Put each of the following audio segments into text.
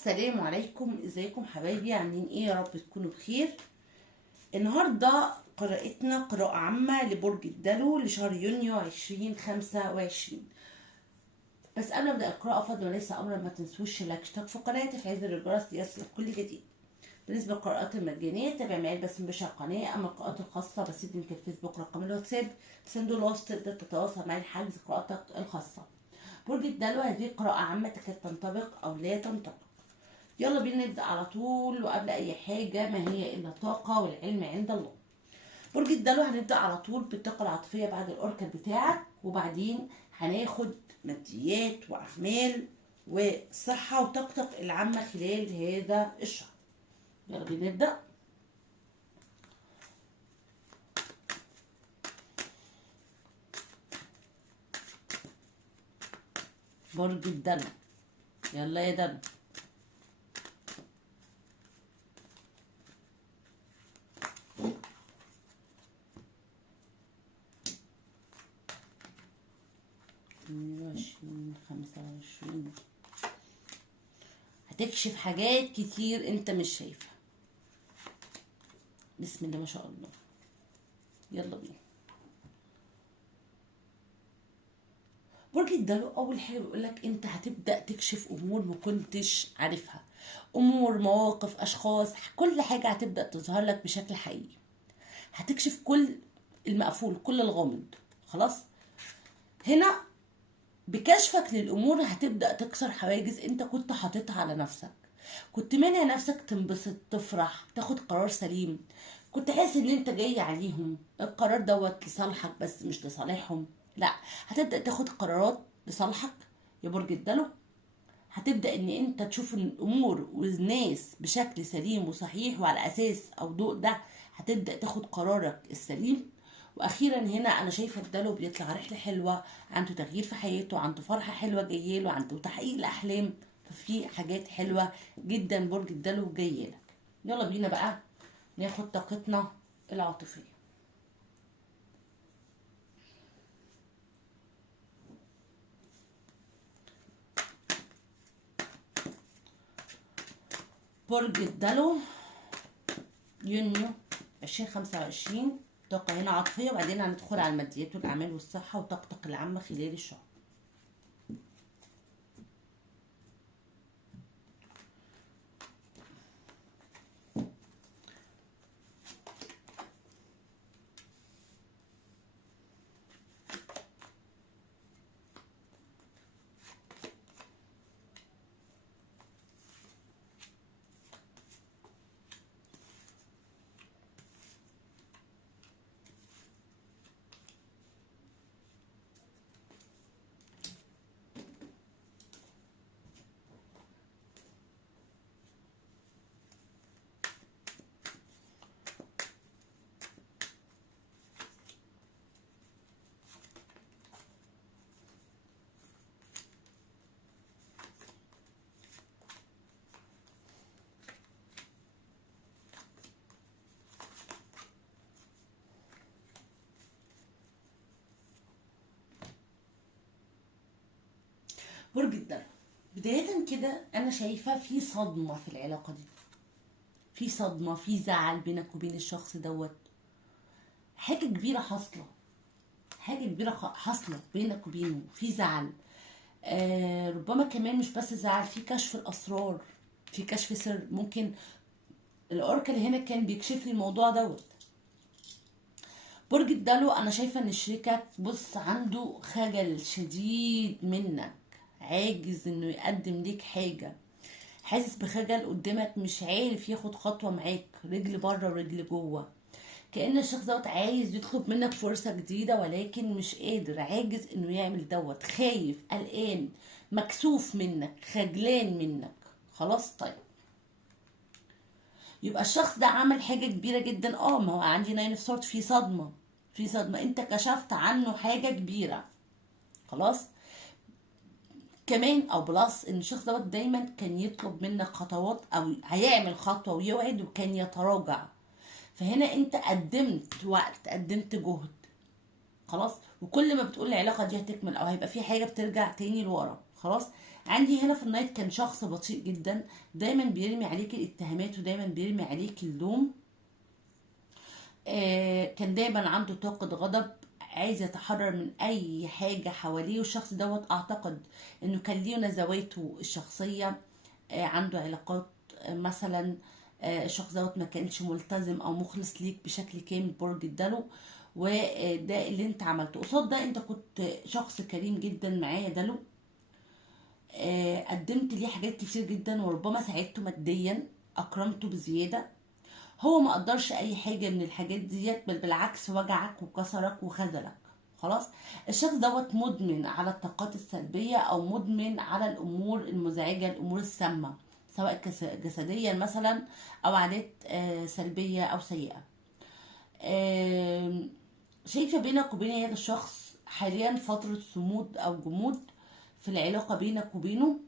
السلام عليكم، ازيكم حبايبي؟ عاملين ايه؟ يا رب تكونوا بخير. النهارده قراءتنا قراءة عامة لبرج الدلو لشهر يونيو 2025. بس قبل ما ابدا القراءة فضلا وليس امرا ما تنسوش الاشتراك في القناة وتفعيل زر الجرس ليصلك كل جديد. بالنسبة للقراءات المجانية تابع معي بس مباشر القناة، اما القراءات الخاصة بسيب لينك الفيسبوك رقم الواتساب صندوق الوصف تقدر تتواصل معي لحجز قراءتك الخاصة. برج الدلو هذه قراءة عامة تكاد تنطبق او لا تنطبق. يلا بينا نبدأ على طول، وقبل أي حاجة ما هي إلا طاقة والعلم عند الله. برج الدلو هنبدأ على طول بالطاقة العاطفية بعد الأوركل بتاعك، وبعدين هناخد ماديات وأعمال وصحة وطاقتك العامة خلال هذا الشهر. يلا بينا نبدأ. برج الدلو، يلا يا دلو. وعشرين 25 هتكشف حاجات كتير انت مش شايفها. بسم الله ما شاء الله. يلا بينا. برج الدلو اول حاجه بيقولك انت هتبدا تكشف امور ما كنتش عارفها، امور، مواقف، اشخاص، كل حاجه هتبدا تظهر لك بشكل حقيقي. هتكشف كل المقفول، كل الغامض. خلاص، هنا بكشفك للامور هتبدا تكسر حواجز انت كنت حاططها على نفسك، كنت مانع نفسك تنبسط، تفرح، تاخد قرار سليم، كنت حاسس ان انت جاي عليهم القرار دوت لصالحك بس مش لصالحهم. لا، هتبدا تاخد قرارات لصالحك يا برج الدلو. هتبدا ان انت تشوف الامور والناس بشكل سليم وصحيح، وعلى اساس او ضوء ده هتبدا تاخد قرارك السليم. واخيرا هنا انا شايفه الدلو بيطلع رحله حلوه، عنده تغيير في حياته، عنده فرحه حلوه جايله، عنده تحقيق الاحلام. ففي حاجات حلوه جدا برج الدلو جايلك. يلا بينا بقى ناخد طاقتنا العاطفيه. برج الدلو يونيو 2025، طاقة هنا عاطفية، وبعدين هندخل على الماديات والأعمال والصحة وطاقتك العامة خلال الشهر. برج الدلو، بداية كده أنا شايفة في صدمة في العلاقة دي، في صدمة، في زعل بينك وبين الشخص دوت. حاجة كبيرة حاصلة، حاجة كبيرة حاصلة بينك وبينه، في زعل. ربما كمان مش بس زعل، في كشف الأسرار، في كشف سر. ممكن الأوركل هنا كان بيكشف لي الموضوع دوت. برج الدلو انا شايفه ان شريكك بص عنده خجل شديد منك، عاجز انه يقدم ليك حاجه، حاسس بخجل قدامك، مش عارف ياخد خطوه معاك، رجل بره ورجل جوه. كأن الشخص دوت عايز يطلب منك فرصه جديده ولكن مش قادر، عاجز انه يعمل دوت، خايف، قلقان، مكسوف منك، خجلان منك. خلاص، طيب، يبقى الشخص ده عمل حاجة كبيرة جدا. ما هو عندي ناين اوف سورد، في صدمة، في صدمة، انت كشفت عنه حاجة كبيرة. خلاص، كمان او بلس ان الشخص دوت دايما كان يطلب منك خطوات، او هيعمل خطوة ويوعد وكان يتراجع. فهنا انت قدمت وقت، قدمت جهد. خلاص، وكل ما بتقول العلاقة دي هتكمل او هيبقى في حاجة بترجع تاني لورا. خلاص، عندي هنا في النايت كان شخص بطيء جدا، دايما بيرمي عليك الاتهامات ودايما بيرمي عليك اللوم. كان دايما عنده طاقة غضب، عايز يتحرر من اي حاجة حواليه. والشخص دوت اعتقد انه كان ليه نزواته الشخصية، عنده علاقات مثلا. الشخص دوت ما كانش ملتزم او مخلص ليك بشكل كامل برج الدلو. وده اللي انت عملته قصاد ده. انت كنت شخص كريم جدا معايا دلو، قدمت ليه حاجات كتير جدا وربما ساعدته ماديا، اكرمته بزيادة. هو ما قدرش اي حاجة من الحاجات ديت، بل بالعكس وجعك وكسرك وخذلك. خلاص. الشخص دوت مدمن على الطاقات السلبية او مدمن على الامور المزعجة، الامور السامة، سواء جسديا مثلا او عادات سلبية او سيئة. شايفة بينك وبين هذا الشخص حاليا فترة صمود او جمود في العلاقة بينك وبينه.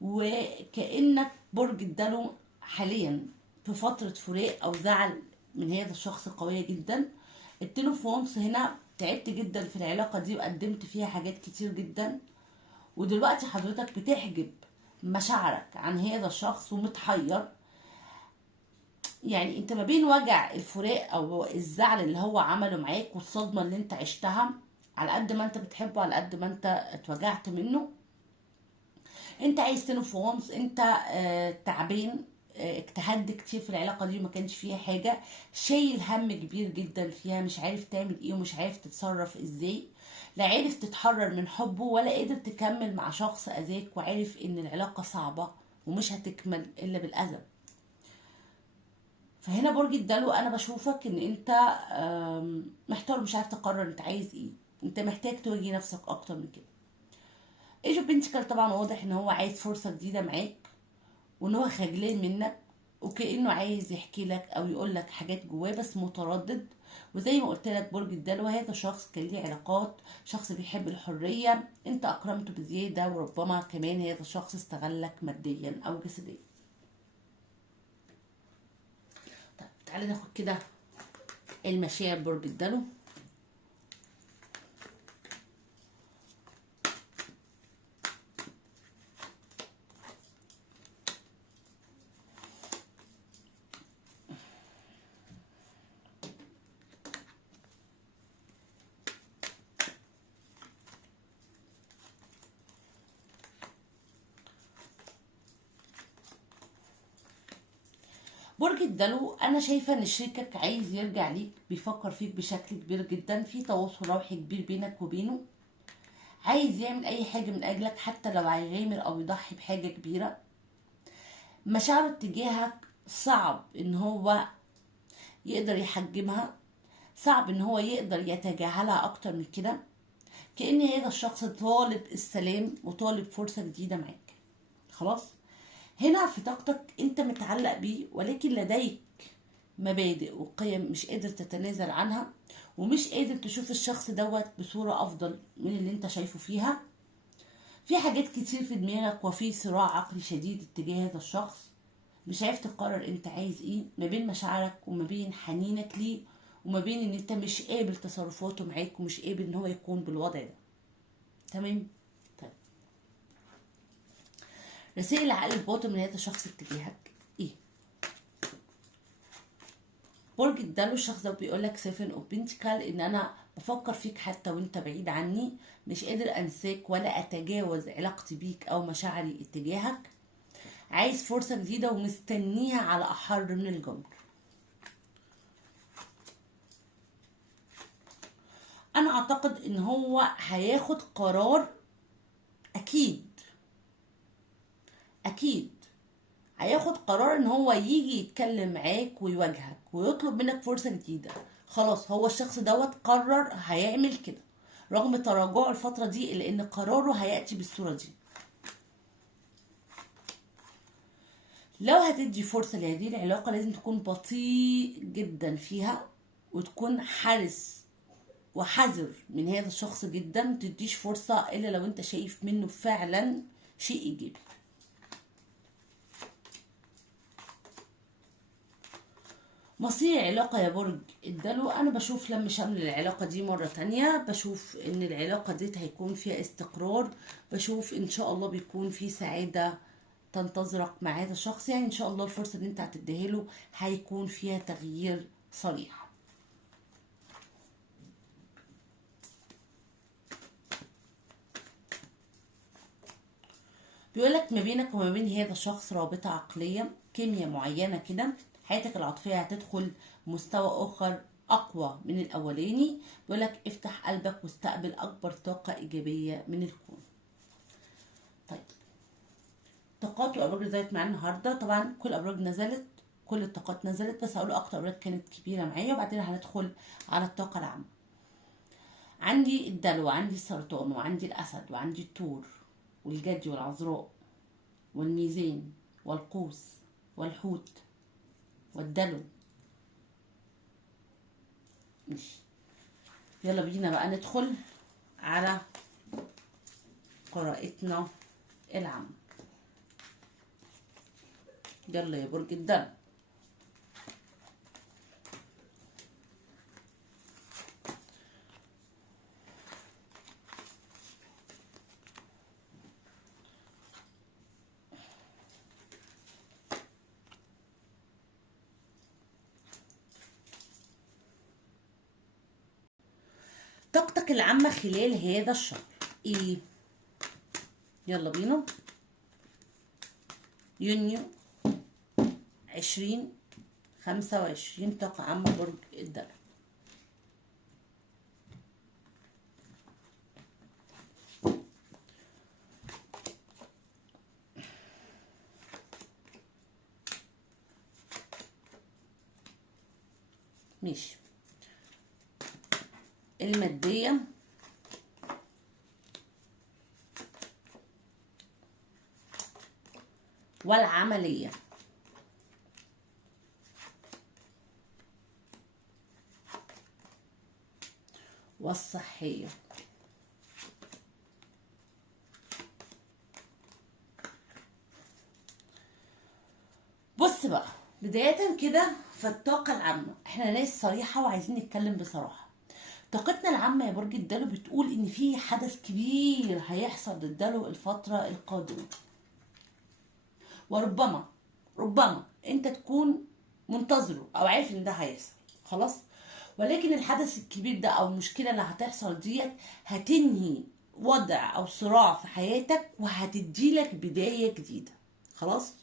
وكأنك برج الدلو حاليا في فترة فراق أو زعل من هذا الشخص قوية جدا. التليفونس هنا تعبت جدا في العلاقة دي وقدمت فيها حاجات كتير جدا، ودلوقتي حضرتك بتحجب مشاعرك عن هذا الشخص ومتحير. يعني انت ما بين وجع الفراق او الزعل اللي هو عمله معاك والصدمة اللي انت عشتها، على قد ما انت بتحبه على قد ما انت اتوجعت منه. انت عايز تنفونس، انت تعبان، اجتهدت كتير في العلاقة دي وما كانش فيها حاجة، شايل هم كبير جدا فيها، مش عارف تعمل ايه ومش عارف تتصرف ازاي. لا عارف تتحرر من حبه ولا قادر تكمل مع شخص اذاك، وعارف ان العلاقة صعبة ومش هتكمل الا بالاذى. فهنا برج الدلو انا بشوفك ان انت محتار، مش عارف تقرر انت عايز ايه. انت محتاج تواجه نفسك اكتر من كده. ايجو بنتكل طبعا واضح ان هو عايز فرصة جديدة معاك، وان هو خجلان منك، وكأنه عايز يحكي لك او يقول لك حاجات جواه بس متردد. وزي ما قلت لك برج الدلو هذا شخص كان ليه علاقات، شخص بيحب الحرية، انت اكرمته بزيادة، وربما كمان هذا الشخص استغلك ماديا او جسديا. طيب تعالى ناخد كده المشاعر برج الدلو. برج الدلو انا شايفه ان شريكك عايز يرجع ليك، بيفكر فيك بشكل كبير جدا، في تواصل روحي كبير بينك وبينه، عايز يعمل اي حاجه من اجلك حتى لو هيغامر او يضحي بحاجه كبيره. مشاعره تجاهك صعب ان هو يقدر يحجمها، صعب ان هو يقدر يتجاهلها اكتر من كده. كأن هذا الشخص طالب السلام وطالب فرصة جديدة معاك. خلاص. هنا في طاقتك انت متعلق بيه، ولكن لديك مبادئ وقيم مش قادر تتنازل عنها، ومش قادر تشوف الشخص دوت بصورة افضل من اللي انت شايفه فيها. في حاجات كتير في دماغك وفي صراع عقلي شديد اتجاه هذا الشخص. مش عارف تقرر انت عايز ايه ما بين مشاعرك وما بين حنينك ليه، وما بين ان انت مش قابل تصرفاته معاك ومش قابل ان هو يكون بالوضع ده. تمام. طيب رسائل العقل الباطن من هذا الشخص اتجاهك ايه؟ برج الدلو الشخص ده بيقول لك 7 اوف بنتكل، ان انا بفكر فيك حتى وانت بعيد عني، مش قادر انساك ولا اتجاوز علاقتي بيك او مشاعري اتجاهك، عايز فرصة جديدة ومستنيها على احر من الجمر. انا اعتقد ان هو هياخد قرار، اكيد اكيد هياخد قرار ان هو يجي يتكلم معاك ويواجهك ويطلب منك فرصة جديدة. خلاص هو الشخص دوت قرر هيعمل كده رغم تراجعه الفترة دي، لان قراره هيأتي بالصورة دي. لو هتدي فرصة لهذه العلاقة لازم تكون بطيء جدا فيها، وتكون حرص وحذر من هذا الشخص جدا. متديش فرصة الا لو انت شايف منه فعلا شيء ايجابي. مصير علاقة يا برج الدلو، أنا بشوف لما شامل العلاقة دي مرة تانية، بشوف إن العلاقة دي هيكون فيها استقرار، بشوف إن شاء الله بيكون في سعادة تنتظرك مع هذا الشخص. يعني إن شاء الله الفرصة اللي أنت هتديها له هيكون فيها تغيير صريح. بيقولك ما بينك وما بين هذا الشخص رابطة عقلية، كيمياء معينة كده، حياتك العاطفية هتدخل مستوى آخر أقوى من الأولاني. بيقولك افتح قلبك واستقبل أكبر طاقة إيجابية من الكون. طيب، طاقات وأبراج نزلت معايا النهاردة. طبعا كل أبراج نزلت، كل الطاقات نزلت، بس هقول أكتر أبراج كانت كبيرة معايا وبعدين هندخل على الطاقة العامة. عندي الدلو، وعندي السرطان، وعندي الأسد، وعندي الثور، والجدي، والعذراء، والميزان، والقوس، والحوت، والدلو. ماشي، يلا بينا بقى ندخل على قراءتنا العامة. يلا يا برج الدلو. طاقتك العامة خلال هذا الشهر ايه؟ يلا بينا. يونيو 2025، طاقة عامة برج الدلو. ماشي، المادية، والعملية، والصحية. بص بقى، بداية كده فالطاقة العامة، احنا ناس صريحة وعايزين نتكلم بصراحة. طاقتنا العامة يا برج الدلو بتقول ان في حدث كبير هيحصل للدلو الفترة القادمة، وربما انت تكون منتظره او عارف ان ده هيحصل خلاص، ولكن الحدث الكبير ده او المشكلة اللي هتحصل ديت هتنهي وضع او صراع في حياتك وهتديلك بداية جديدة. خلاص،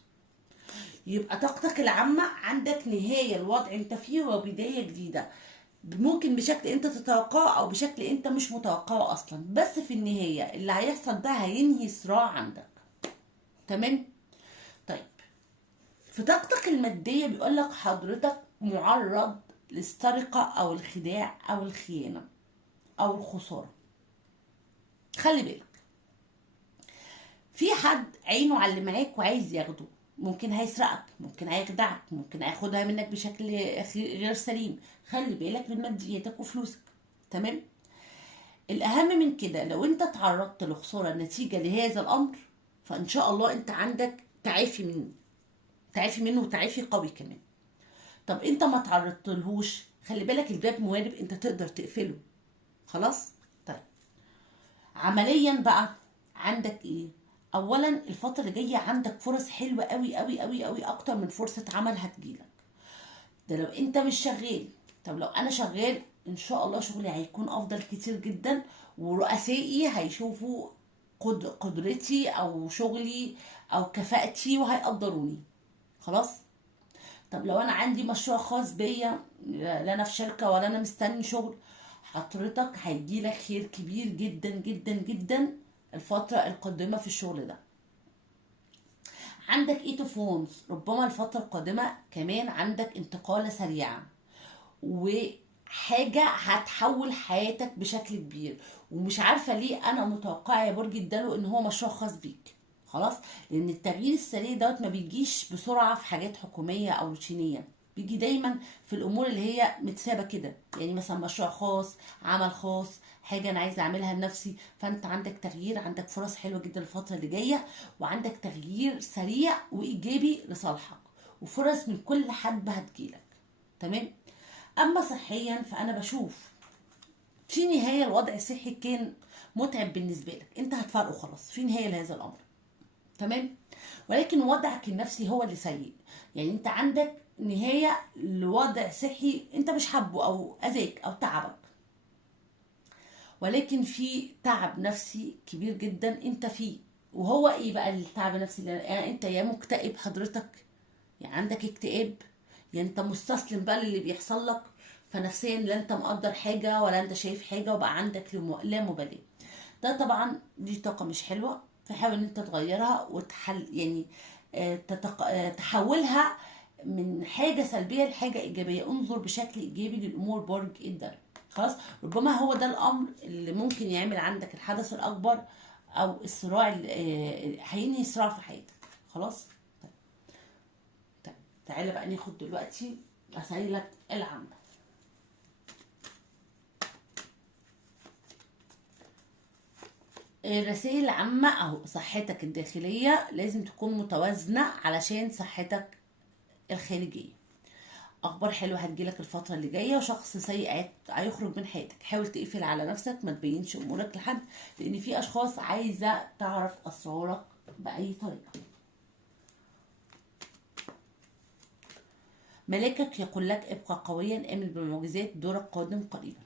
يبقى طاقتك العامة عندك نهاية الوضع انت فيه وبداية جديدة، ممكن بشكل انت تتوقعه او بشكل انت مش متوقعه اصلا، بس في النهاية اللي هيحصل ده هينهي صراع عندك. تمام. طيب، في طاقتك المادية بيقولك حضرتك معرض للسرقة او الخداع او الخيانة او الخسارة. خلي بالك، في حد عينه على اللي معاك وعايز ياخده، ممكن هيسرقك، ممكن هيخدعك، ممكن هياخدها منك بشكل غير سليم. خلي بالك من مادياتك وفلوسك. تمام. الأهم من كده، لو انت تعرضت لخسارة نتيجة لهذا الأمر فإن شاء الله انت عندك تعافي منه، تعافي منه وتعافي قوي كمان. طب انت ما تعرضت لهوش، خلي بالك الباب موارب انت تقدر تقفله. خلاص. طيب، عمليا بقى عندك ايه؟ اولا الفتره اللي جايه عندك فرص حلوه قوي قوي قوي قوي، اكتر من فرصه عمل هتجيلك. ده لو انت مش شغال. طب لو انا شغال ان شاء الله شغلي هيكون افضل كتير جدا، ورؤسائي هيشوفوا قدرتي او شغلي او كفاءتي وهيقدروني. خلاص. طب لو انا عندي مشروع خاص بيا، لا انا في شركه ولا انا مستني شغل، حضرتك هيجيلك خير كبير جدا جدا جدا الفتره القادمه في الشغل ده. عندك ايه تفونز، ربما الفتره القادمه كمان عندك انتقاله سريعه وحاجه هتحول حياتك بشكل كبير، ومش عارفه ليه انا متوقعه يا برج الدلو ان هو مشروع خاص بيك. خلاص، لان التغيير السريع دوت ما بيجيش بسرعه في حاجات حكوميه او روتينيه، بيجي دايما في الامور اللي هي متسابه كده، يعني مثلا مشروع خاص، عمل خاص، حاجه انا عايزه اعملها لنفسي. فانت عندك تغيير، عندك فرص حلوه جدا الفتره اللي جايه، وعندك تغيير سريع وايجابي لصالحك، وفرص من كل حد هتجيلك. تمام. اما صحيا فانا بشوف في نهايه الوضع الصحي كان متعب بالنسبه لك، انت هتفرقه خلاص في نهايه لهذا الامر. تمام. ولكن وضعك النفسي هو اللي سيء. يعني انت عندك نهايه لوضع صحي انت مش حابه او اذاك او تعبك، ولكن في تعب نفسي كبير جدا انت فيه. وهو ايه بقى التعب النفسي اللي يعني انت يا مكتئب حضرتك، يعني عندك اكتئاب، يعني انت مستسلم بقى للي بيحصل لك، فنفسيا لا انت مقدر حاجة ولا انت شايف حاجة، وبقى عندك لا مبالاة. ده طبعا دي طاقة مش حلوة، فحاول ان انت تغيرها وتحل يعني تحولها من حاجة سلبية لحاجة إيجابية. انظر بشكل إيجابي للأمور برج الدلو. خلاص. ربما هو ده الأمر اللي ممكن يعمل عندك الحدث الأكبر، أو الصراع اللي هينهي صراع في حياتك. خلاص. طيب تعالى بقى ناخد دلوقتي رسايلك العامة. الرسائل العامة أهو، صحتك الداخلية لازم تكون متوازنة علشان صحتك الخارجية. أخبار حلوة هتجيلك الفترة اللي جاية، وشخص سيء هيخرج من حياتك. حاول تقفل على نفسك، ما تبينش أمورك لحد، لأن في أشخاص عايزة تعرف أسرارك بأي طريقة. ملاكك يقول لك ابقى قويا، امل بالمعجزات، دورك قادم قريبا.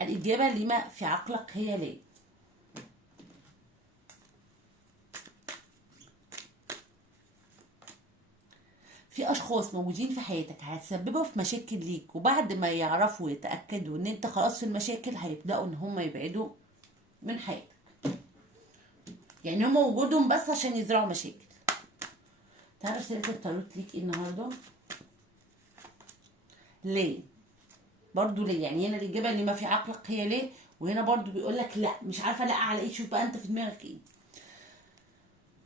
الإجابة لما في عقلك هي لا. في أشخاص موجودين في حياتك هيتسببوا في مشاكل ليك، وبعد ما يعرفوا ويتأكدوا إن أنت خلاص في المشاكل هيبدأوا إن هم يبعدوا من حياتك. يعني هم وجودهم بس عشان يزرعوا مشاكل. تعرف رسالة التاروت ليك إيه النهارده؟ ليه؟ برضو ليه؟ يعني هنا الإجابة اللي ما في عقلك هي ليه، وهنا برضو بيقول لك لا مش عارفة لا على إيه. شوف بقى أنت في دماغك إيه.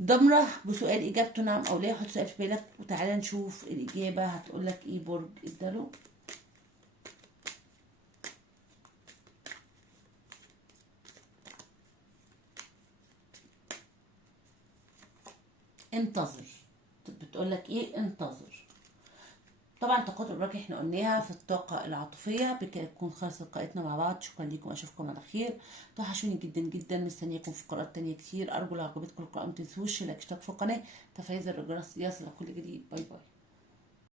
ضمرة بسؤال إجابته نعم أو لا. حط سؤال في بالك وتعالى نشوف الإجابة هتقول لك إيه برج الدلو. انتظر. بتقول لك إيه؟ انتظر. طبعا طاقات الراجل احنا قلناها في الطاقة العاطفية. بكده تكون خلصت لقاءاتنا مع بعض. شكرا لكم، اشوفكم على خير. توحشوني جدا جدا، مستنياكم في قراءات تانية كتير. ارجو لو عجبتكم القراءة متنسوش لايك اشتراك في القناة، تفعيل زر الجرس ليصلك كل جديد. باي باي.